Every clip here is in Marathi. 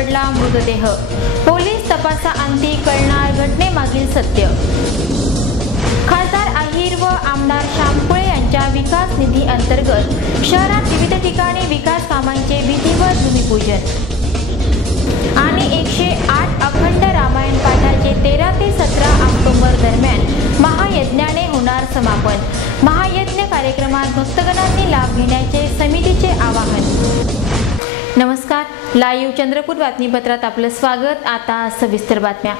सापडला मृतदेह। पोलीस तपासाअंती कळणार घटनेमागील सत्य। खासदार अहिर व आमदार शामकुळे यांच्या विकास निधी अंतर्गत शहरात विविध ठिकाणी विकास कामांचे विधिवत भूमिपूजन। आणि 108 अखंड रामायण पाठाचे 13 ते 17 ऑक्टोबर दरम्यान महायज्ञाने होणार समापन। महायज्ञ कार्यक्रमात भक्तगणांनी लाभ घेण्याचे समितीचे आवाहन। नमस्कार, लाईव्ह चंद्रपूर बातमीपत्रात आपले स्वागत। आता सविस्तर बातम्या।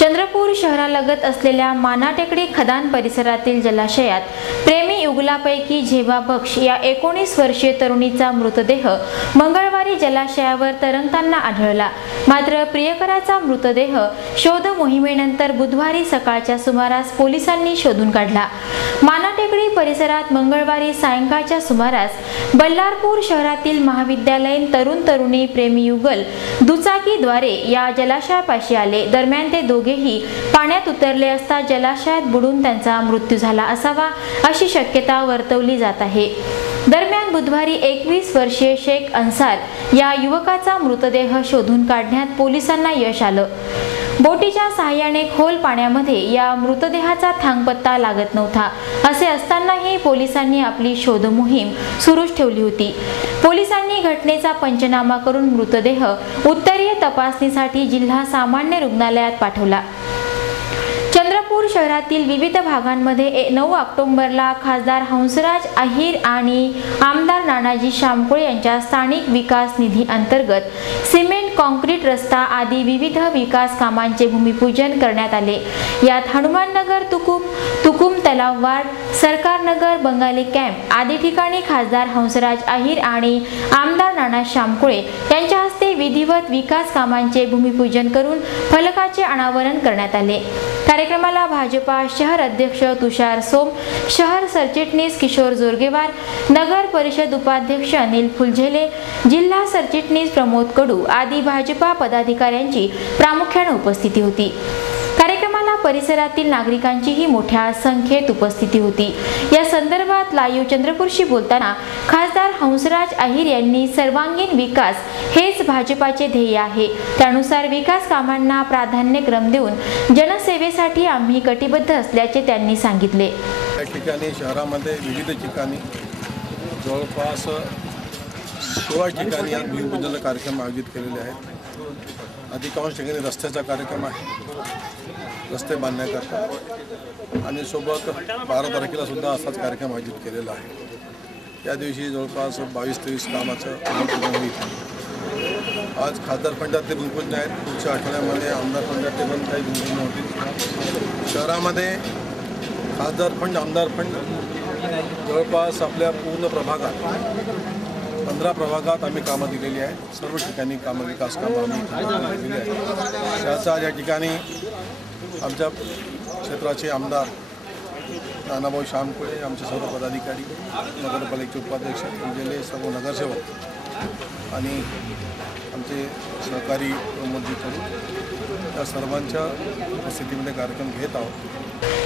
चंद्रपूर शहरालगत असलेल्या मानाटेकडी खदान परिसरातील जलाशयात प्रेमी युगलापैकी झेबा बक्ष या 19 वर्षीय तरुणीचा मृतदेह मंगळवारी जलाशयावर तरंगताना आढळला। मात्र प्रियकराचा मृतदेह शोध मोहिमेनंतर बुधवारी सकाळच्या सुमारास पोलिसांनी शोधून काढला। मानाटेकडी परिसरात मंगळवारी सायंकाळच्या सुमारास बल्लारपूर शहरातील महाविद्यालयीन तरुण-तरुणी प्रेमी युगल दुचाकीद्वारे या जलाशयापाशी आले। दरम्यान ते दोघेही पाण्यात उतरले असता जलाशयात बुडून त्यांचा मृत्यू झाला असावा अशी शक्यता वर्तवली जात आहे। दरम्यान बुधवारी 21 वर्षीय शेख अन्सार या युवकाचा मृतदेह शोधून काढण्यात पोलिसांना यश आलं। बोटीच्या सहाय्याने खोल पाण्यामध्ये या मृतदेहाचा थांगपत्ता लागत नव्हता। असे असतानाही पोलिसांनी आपली शोध मोहीम सुरूच ठेवली होती। पोलिसांनी घटनेचा पंचनामा करून मृतदेह उत्तरीय तपासणीसाठी जिल्हा सामान्य रुग्णालयात पाठवला। चंद्रपूर शहरातील विविध भागांमध्ये 9 ऑक्टोबरला खासदार हंसराज अहिर आणि आमदार नानाजी शामकुळे यांच्या स्थानिक विकास निधी अंतर्गत सिमेंट, कॉन्क्रीट, रस्ता आदी विविध विकास कामांचे भूमिपूजन करण्यात आले। यात हनुमाननगर, तुकुम तलाव वार्ड, सरकार नगर, बंगाली कॅम्प आदी ठिकाणी खासदार हंसराज अहिर आणि आमदार नाना शामकुळे यांच्या हस्ते विधिवत विकास कामांचे भूमिपूजन करून फलकाचे अनावरण करण्यात आले। कार्यक्रमाला भाजपा शहर अध्यक्ष तुषार सोम, शहर सरचिटणीस किशोर जोरगेवार, नगर परिषद उपाध्यक्ष अनिल फुलझेले, जिल्हा सरचिटणीस प्रमोद कडू आदी भाजपा पदाधिकाऱ्यांची प्रामुख्याने उपस्थिती होती। कार्यक्रमाला परिसरातील नागरिकांचीही मोठ्या संख्येत उपस्थिती होती। या संदर्भात लाईव्ह चंद्रपूरशी बोलताना खासदार हंसराज अहिर यांनी सर्वांगीण विकास हेच भाजपाचे ध्येय आहे, त्यानुसार विकास कामांना प्राधान्यक्रम देऊन जनसेवेसाठी आम्ही कटिबद्ध असल्याचे त्यांनी सांगितले। या ठिकाणी शहरामध्ये विविध ठिकाणी जवळपास 16 ठिकाणी या भूमिपूजन कार्यक्रम आयोजित केलेले आहेत। अधिकांश ठिकाणी रस्त्याचा कार्यक्रम आहे, रस्ते बांधण्याकरता, आणि सोबत 12 तारखेला सुद्धा असाच कार्यक्रम आयोजित केलेला आहे। या दिवशी जवळपास 22-23 कामाचं भूमिपूजन होईल। आज खासदार फंडातले भूमिपूजन आहेत, पुढच्या आठवड्यामध्ये आमदार फंडातले पण काही भूमिपूजन होतील। शहरामध्ये खासदार फंड, आमदार फंड जवळपास आपल्या पूर्ण प्रभागात 15 प्रभागात आम्ही कामं दिलेली आहेत। सर्व ठिकाणी कामं, विकास कामं आम्ही दिलेली आहेत। त्याचा या ठिकाणी आमच्या क्षेत्राचे आमदार नानाभाऊ शामकुळे, आमचे सर्व पदाधिकारी, नगरपालिकेचे उपाध्यक्ष, जिल्हे सर्व नगरसेवक आणि आमचे सहकारी प्रमोदजी कडू या सर्वांच्या उपस्थितीमध्ये कार्यक्रम घेत आहोत।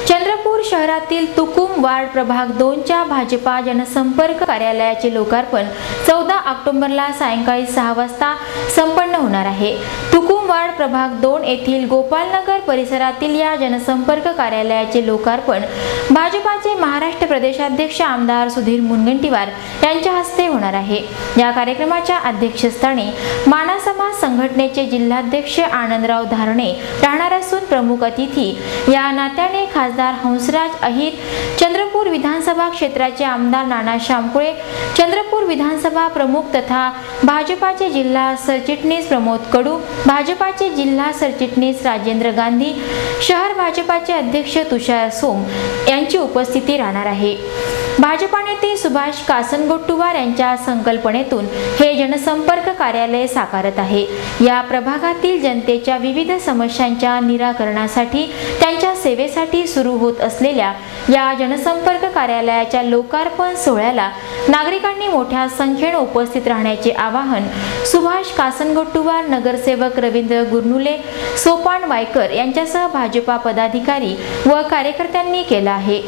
चंद्रपूर शहरातील तुकुम वार्ड प्रभाग 2च्या भाजपा जनसंपर्क कार्यालयाचे लोकार्पण 14 ऑक्टोबरला सायंकाळी 6 वाजता संपन्न होणार आहे। तुकुम वार्ड प्रभाग 2 येथील गोपालनगर परिसरातील या जनसंपर्क कार्यालयाचे लोकार्पण भाजपाचे महाराष्ट्र प्रदेशाध्यक्ष आमदार सुधीर मुनगंटीवार यांच्या हस्ते होणार आहे। या कार्यक्रमाच्या अध्यक्षस्थानी माना समाज संघटनेचे जिल्हाध्यक्ष आनंदराव धारणे राहणार असून प्रमुख अतिथी या नात्याने खासदार हंसराज अहिर, चंद्रपूर विधानसभा क्षेत्राचे आमदार नाना शामकुळे, चंद्रपूर विधानसभा प्रमुख तथा भाजपाचे जिल्हा सरचिटणीस प्रमोद कडू, भाजपाचे जिल्हा सरचिटणीस राजेंद्र गांधी, शहर भाजपाचे अध्यक्ष तुषार सोम यांची उपस्थिती राहणार आहे। भाजपा नेते सुभाष कासनगोट्टुवार यांच्या संकल्पनेतून हे जनसंपर्क कार्यालय साकारत आहे। या प्रभागातील जनतेच्या विविध समस्यांच्या निराकरणासाठी, त्यांच्या सेवेसाठी सुरू होत असलेल्या या जनसंपर्क कार्यालयाच्या लोकार्पण सोहळ्याला नागरिकांनी मोठ्या संख्येने उपस्थित राहण्याचे आवाहन सुभाष कासनगोट्टुवार, नगरसेवक रवींद्र गुरनुले, सोपान वायकर यांच्यासह भाजपा पदाधिकारी व कार्यकर्त्यांनी केला आहे।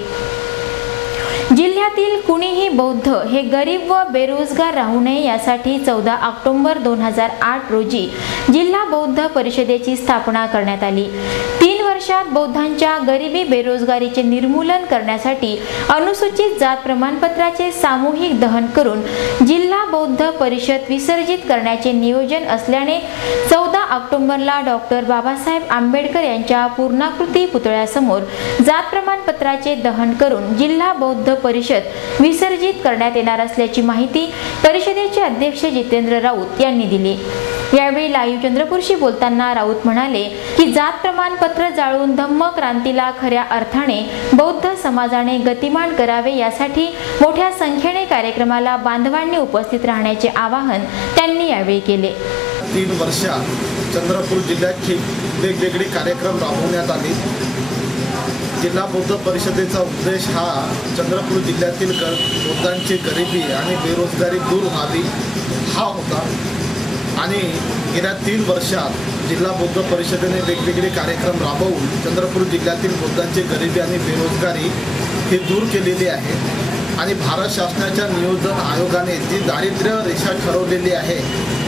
जिल्ह्यातील कुणीही बौद्ध हे गरीब व बेरोजगार राहू नये यासाठी 14 ऑक्टोबर 2008 रोजी जिल्हा बौद्ध परिषदेची स्थापना करण्यात आली। 3 वर्षात बौद्धांच्या गरिबी बेरोजगारीचे निर्मूलन करण्यासाठी अनुसूचित जात प्रमाणपत्राचे सामूहिक दहन करून जिल्हा बौद्ध परिषद विसर्जित करण्याचे नियोजन असल्याने 14 ऑक्टोबरला डॉक्टर बाबासाहेब आंबेडकर यांच्या पूर्णाकृती पुतळ्यासमोर जात प्रमाणपत्राचे दहन करून जिल्हा बौद्ध परिषद विसर्जित करण्यात येणार असल्याची माहिती परिषदेचे अध्यक्ष जितेंद्र राऊत यांनी दिली। यावेळी लाईव्ह चंद्रपूरशी बोलताना राऊत म्हणाले की जात प्रमाणपत्र जाळून धम्म क्रांतीला खऱ्या अर्थाने बौद्ध समाजाने गतिमान करावे यासाठी मोठ्या संख्येने कार्यक्रमाला बांधवांनी उपस्थित राहण्याचे आवाहन त्यांनी यावेळी केले। 3 वर्षात चंद्रपूर जिल्ह्यात वेगवेगळे कार्यक्रम राबवण्यात आले। जिल्हा बौद्ध परिषदेचा उद्देश हा चंद्रपूर जिल्ह्यातील बौद्धांची गरिबी आणि बेरोजगारी दूर व्हावी हा होता आणि गेल्या 3 वर्षात जिल्हा बौद्ध परिषदेने वेगवेगळे कार्यक्रम राबवून चंद्रपूर जिल्ह्यातील बौद्धांची गरिबी आणि बेरोजगारी ही दूर केलेली आहे आणि भारत शासनाच्या नियोजन आयोगाने जी दारिद्र्य रेषा ठरवलेली आहे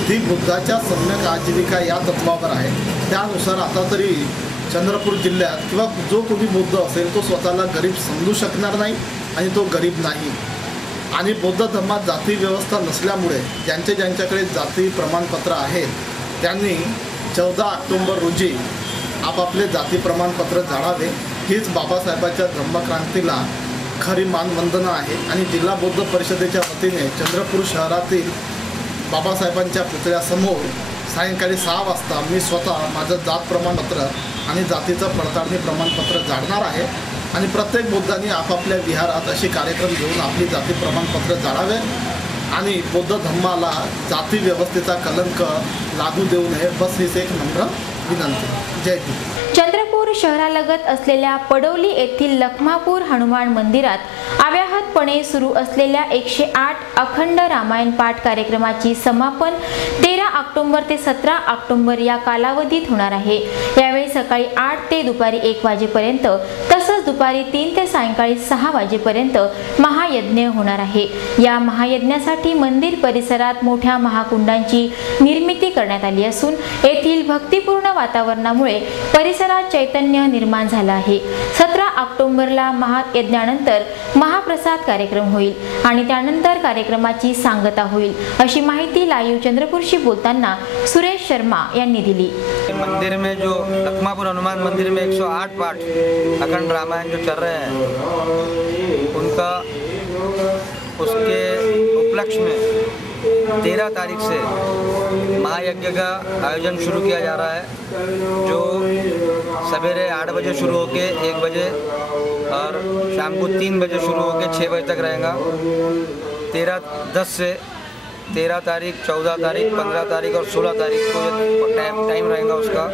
ती बुद्धाच्या सम्यक आजीविका या तत्वावर आहे। त्यानुसार आता तरी चंद्रपूर जिल्ह्यात किंवा जो कोणी बौद्ध असेल तो स्वतःला गरीब समजू शकणार नाही आणि तो गरीब नाही। आणि बौद्ध धर्मात जाती व्यवस्था नसल्यामुळे ज्यांच्याकडे जाती प्रमाणपत्र आहेत त्यांनी 14 ऑक्टोबर रोजी आपापले जाती प्रमाणपत्र जाळावे हीच बाबासाहेबांच्या धम्मक्रांतीला खरी मानवंदना आहे। आणि जिल्हा बौद्ध परिषदेच्या वतीने चंद्रपूर शहरातील बाबासाहेबांच्या पुतळ्यासमोर सायंकाळी 6 वाजता मी स्वतः माझं जात प्रमाणपत्र आणि जातीचं पडताळणी प्रमाणपत्र जाळणार आहे आणि प्रत्येक बौद्धांनी आपापल्या विहारात असे कार्यक्रम घेऊन आपली जाती प्रमाणपत्र जाळावे आणि बौद्ध धम्माला जाती व्यवस्थेचा कलंक लागू देऊ नये बस हीच एक नम्र विनंती। जय हिंद। चंद्रपूर शहरालगत असलेल्या पडोली येथील लखमापूर हनुमान मंदिरात अव्याहतपणे सुरू असलेल्या 108 अखंड रामायण पाठ कार्यक्रमाची समापन 13 ऑक्टोबर ते 17 ऑक्टोबर या कालावधीत होणार आहे। यावेळी सकाळी 8 ते दुपारी 1 वाजेपर्यंत तसंच दुपारी 3 ते सायंकाळी 6 वाजेपर्यंत महायज्ञ होणार आहे। या महायज्ञासाठी मंदिर परिसरात मोठ्या महाकुंडांची निर्मिती करण्यात आली असून येथील भक्तिपूर्ण वातावरणामुळे परिसरात चैतन्य निर्माण झाला आहे। 17 ऑक्टोबरला महायज्ञानंतर महाप्रसाद कार्यक्रम होईल आणि त्यानंतर कार्यक्रमाची सांगता होईल अशी माहिती लाईव्ह चंद्रपूरशी बोलताना सुरेश शर्मा यांनी दिली। मंदिर में जो लखमापुर हनुमान मंदिर में 108 पाठ अखंड रामायण जो चल रहे हैं उनका उसके उपलक्ष्य में 13 तारीख से महायज्ञ का आयोजन शुरू किया जा रहा है जो सवेरे 8 बजे शुरू होके 1 बजे और शाम को 3 बजे शुरू होके 6 बजे तक रहेगा। 10 से 13 तारीख, 14 तारीख, 15 तारीख और 16 तारीख को टाइम रहेगा उसका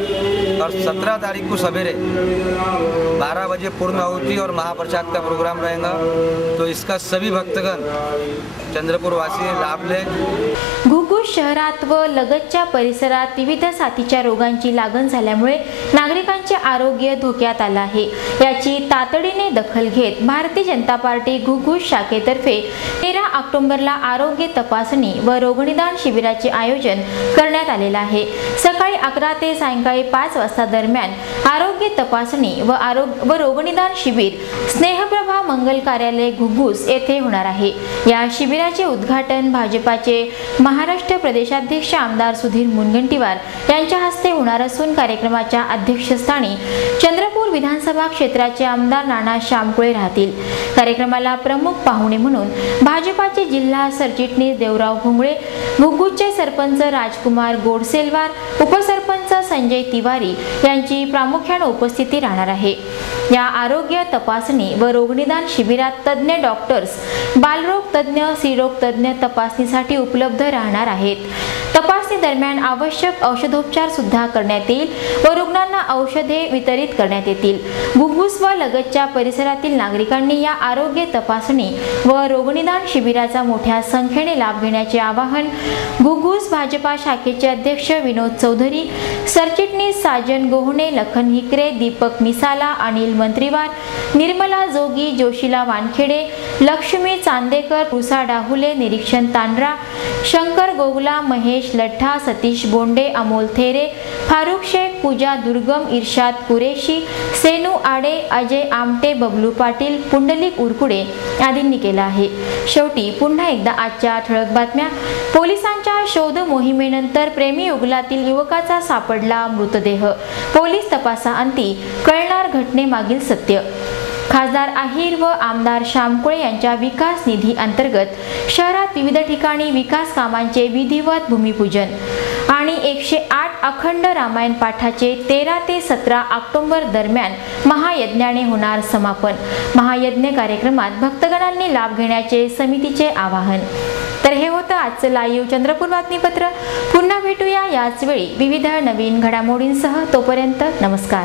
और 17 तारीख को सवेरे 12 बजे पूर्ण आहुति और महाप्रसाद का प्रोग्राम रहेगा। तो इसका सभी भक्तगण चंद्रपूर वासी लाभ ले। घुगुस शहरात व लगतच्या परिसरात विविध साथीच्या रोगांची लागण झाल्यामुळे नागरिकांचे आरोग्य धोक्यात आले आहे। याची तातडीने दखल घेत भारतीय जनता पार्टी घुगुस शाखेतर्फे 13 ऑक्टोबरला आरोग्य तपासणी व रोगनिदान शिबिराचे आयोजन करण्यात आलेले आहे। सकाळी 11 ते सायंकाळी 5 वाजता दरम्यान आरोग्य तपासणी व रोगनिदान शिबिर स्नेहप्रभा मंगल कार्यालय घुगुस येथे होणार आहे। या शिबिराचे उद्घाटन भाजपाचे महाराष्ट्र प्रदेशाध्यक्ष आमदार सुधीर मुनगंटीवार यांच्या हस्ते होणार असून कार्यक्रमाच्या अध्यक्षस्थानी चंद्रपूर विधानसभा क्षेत्राचे आमदार नाना शामकुळे राहतील। कार्यक्रमाला प्रमुख पाहुणे म्हणून भाजपाचे जिल्हा सरचिटणीस देवराव भोंगळे, घुगुसचे सरपंच राजकुमार गोडसेलवार, उपसरपंच संजय तिवारी यांची प्रामुख्याने उपस्थिती राहणार आहे। या आरोग्य तपासणी व रोगनिदान शिबिरात तज्ञ डॉक्टर्स, बालरोग तज्ञ, स्त्रीरोग तज्ञ तपासणीसाठी उपलब्ध राहणार आहेत। तपासणी तपासणी दरम्यान आवश्यक औषधोपचार सुद्धा करण्यात येईल व रुग्णांना औषधे वितरित करण्यात येतील। घुग्गुस व लगतच्या परिसरातील नागरिकांनी या आरोग्य तपासणी व रोगनिदान शिबिराचा मोठ्या संख्येने लाभ घेण्याचे आवाहन घुग्गुस भाजपा शाखेचे अध्यक्ष विनोद चौधरी, सरचिटणीस साजन गोहणे, लखन हिकरे, दीपक मिसाला, अनिल मंत्रीवार, निर्मला जोगी, जोशीला वानखेडे, लक्ष्मी चांदेकर, उषा डाहुले, निरीक्षण तांड्रा, शंकर गोगला, महेश लठ्ठा, सतीश बोंडे, अमोल थेरे, फारुख शेख, पूजा दुर्गम, इर्शाद कुरेशी, सेनू आडे, अजय आमटे, बबलू पाटील, पुंडलिक उरकुडे आदींनी केला आहे। शेवटी पुन्हा एकदा आजच्या ठळक बातम्या। पोलिसांच्या शोध मोहिमेनंतर प्रेमी युगलातील युवकाचा सापडला मृतदेह। पोलीस तपासाअंती कळणार घटनेमागील सत्य। खासदार अहिर व आमदार शामकुळे यांच्या विकास निधी अंतर्गत शहरात विविध ठिकाणी विकास कामांचे विधिवत भूमिपूजन आणि 108 अखंड रामायण पाठाचे 13 ते 17 ऑक्टोबर दरम्यान महायज्ञाने होणार समापन। महायज्ञ कार्यक्रमात भक्तगणांनी लाभ घेण्याचे समितीचे आवाहन। तर हे होतं आजचं लाईव्ह चंद्रपूर बातमीपत्र। पुन्हा भेटूया याच वेळी विविध नवीन घडामोडींसह। तोपर्यंत नमस्कार।